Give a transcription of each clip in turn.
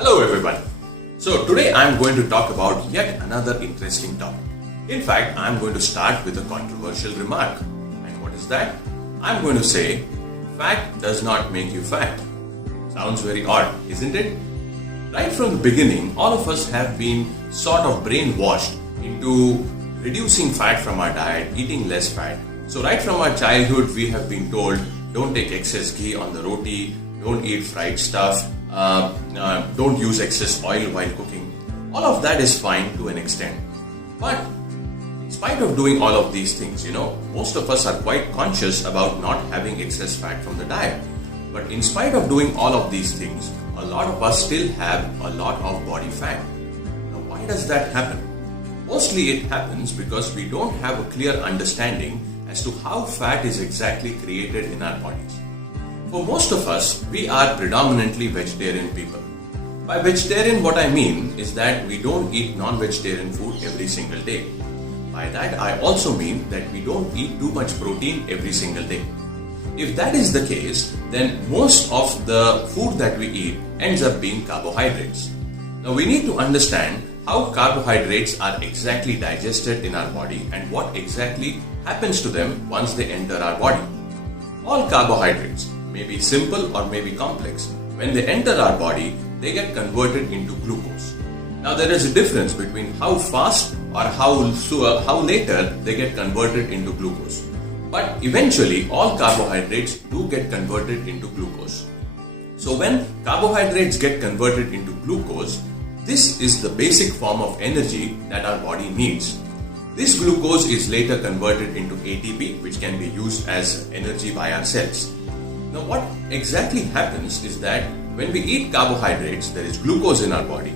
Hello everyone. So today I am going to talk about yet another interesting topic. In fact, I am going to start with a controversial remark. And what is that? I am going to say, fat does not make you fat. Sounds very odd, isn't it? Right from the beginning, all of us have been sort of brainwashed into reducing fat from our diet, eating less fat. So right from our childhood, we have been told, don't take excess ghee on the roti, don't eat fried stuff, don't use excess oil while cooking. All of that is fine to an extent. But in spite of doing all of these things, most of us are quite conscious about not having excess fat from the diet. But in spite of doing all of these things, a lot of us still have a lot of body fat. Now, why does that happen? Mostly it happens because we don't have a clear understanding as to how fat is exactly created in our bodies. For most of us, we are predominantly vegetarian people. By vegetarian, what I mean is that we don't eat non-vegetarian food every single day. By that, I also mean that we don't eat too much protein every single day. If that is the case, then most of the food that we eat ends up being carbohydrates. Now we need to understand how carbohydrates are exactly digested in our body and what exactly happens to them once they enter our body. All carbohydrates, may be simple or may be complex, when they enter our body, they get converted into glucose. Now there is a difference between how fast or how later they get converted into glucose. But eventually all carbohydrates do get converted into glucose. So when carbohydrates get converted into glucose, this is the basic form of energy that our body needs. This glucose is later converted into ATP, which can be used as energy by our cells. Now what exactly happens is that when we eat carbohydrates, there is glucose in our body.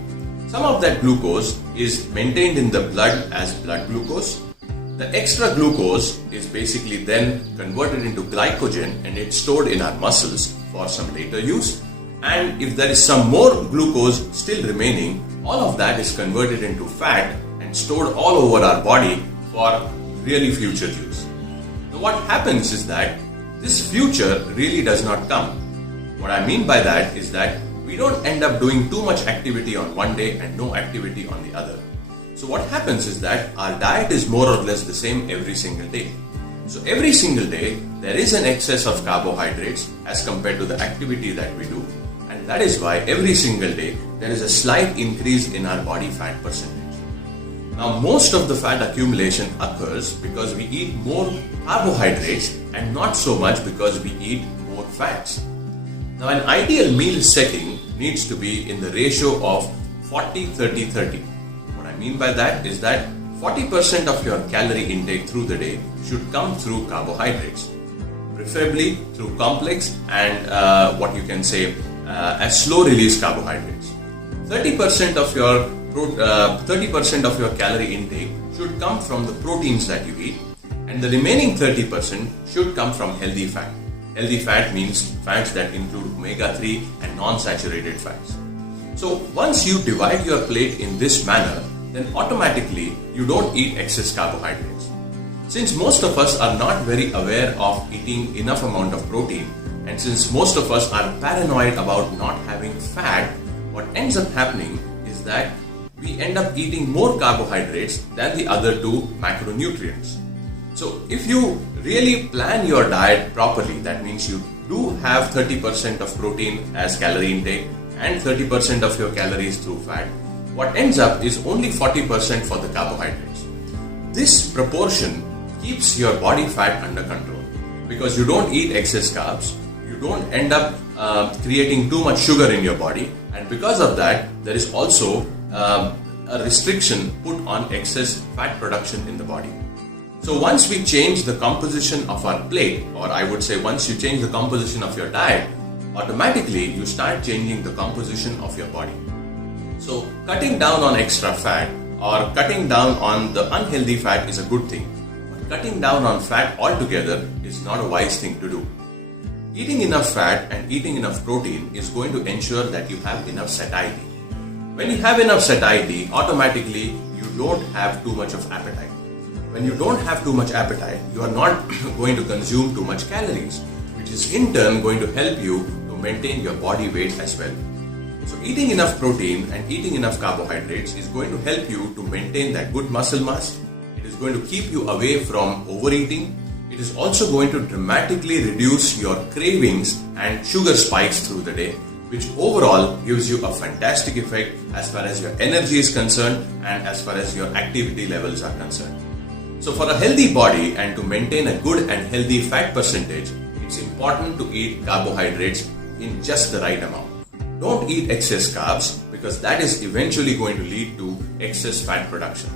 Some of that glucose is maintained in the blood as blood glucose. The extra glucose is basically then converted into glycogen and it's stored in our muscles for some later use. And if there is some more glucose still remaining, all of that is converted into fat and stored all over our body for really future use. Now what happens is that this future really does not come. What I mean by that is that we don't end up doing too much activity on one day and no activity on the other. So what happens is that our diet is more or less the same every single day. So every single day there is an excess of carbohydrates as compared to the activity that we do. And that is why every single day there is a slight increase in our body fat percentage. Now most of the fat accumulation occurs because we eat more carbohydrates and not so much because we eat more fats. Now an ideal meal setting needs to be in the ratio of 40-30-30. What I mean by that is that 40% of your calorie intake through the day should come through carbohydrates, preferably through complex and what you can say as slow release carbohydrates. 30% of your calorie intake should come from the proteins that you eat, and the remaining 30% should come from healthy fat. Healthy fat means fats that include omega-3 and non-saturated fats. So once you divide your plate in this manner, then automatically you don't eat excess carbohydrates. Since most of us are not very aware of eating enough amount of protein, and since most of us are paranoid about not having fat, what ends up happening is that we end up eating more carbohydrates than the other two macronutrients. So if you really plan your diet properly, that means you do have 30% of protein as calorie intake and 30% of your calories through fat. What ends up is only 40% for the carbohydrates. This proportion keeps your body fat under control because you don't eat excess carbs, you don't end up creating too much sugar in your body, and because of that there is also a restriction put on excess fat production in the body. So once we change the composition of our plate, or I would say once you change the composition of your diet, automatically you start changing the composition of your body. So cutting down on extra fat or cutting down on the unhealthy fat is a good thing, but cutting down on fat altogether is not a wise thing to do. Eating enough fat and eating enough protein is going to ensure that you have enough satiety. When you have enough satiety, automatically you don't have too much of appetite. When you don't have too much appetite, you are not going to consume too much calories, which is in turn going to help you to maintain your body weight as well. So eating enough protein and eating enough carbohydrates is going to help you to maintain that good muscle mass. It is going to keep you away from overeating. It is also going to dramatically reduce your cravings and sugar spikes through the day, which overall gives you a fantastic effect as far as your energy is concerned and as far as your activity levels are concerned. So for a healthy body and to maintain a good and healthy fat percentage, it's important to eat carbohydrates in just the right amount. Don't eat excess carbs because that is eventually going to lead to excess fat production.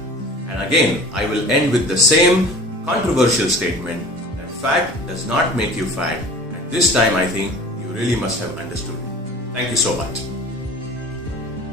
And again, I will end with the same controversial statement that fat does not make you fat. And this time I think you really must have understood. Thank you so much.